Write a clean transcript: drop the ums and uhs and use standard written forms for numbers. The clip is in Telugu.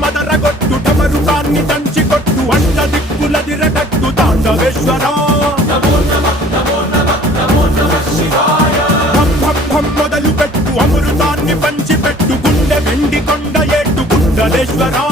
మదరగొట్టు టమరుకాన్ని దంచి కొట్టు అండ దిక్కులదిరగట్టు తాండవేశ్వరా మొదలు పెట్టు అమృతాన్ని పంచిపెట్టు గుండె వెండి కొండ ఏట్టు గుండలేశ్వరా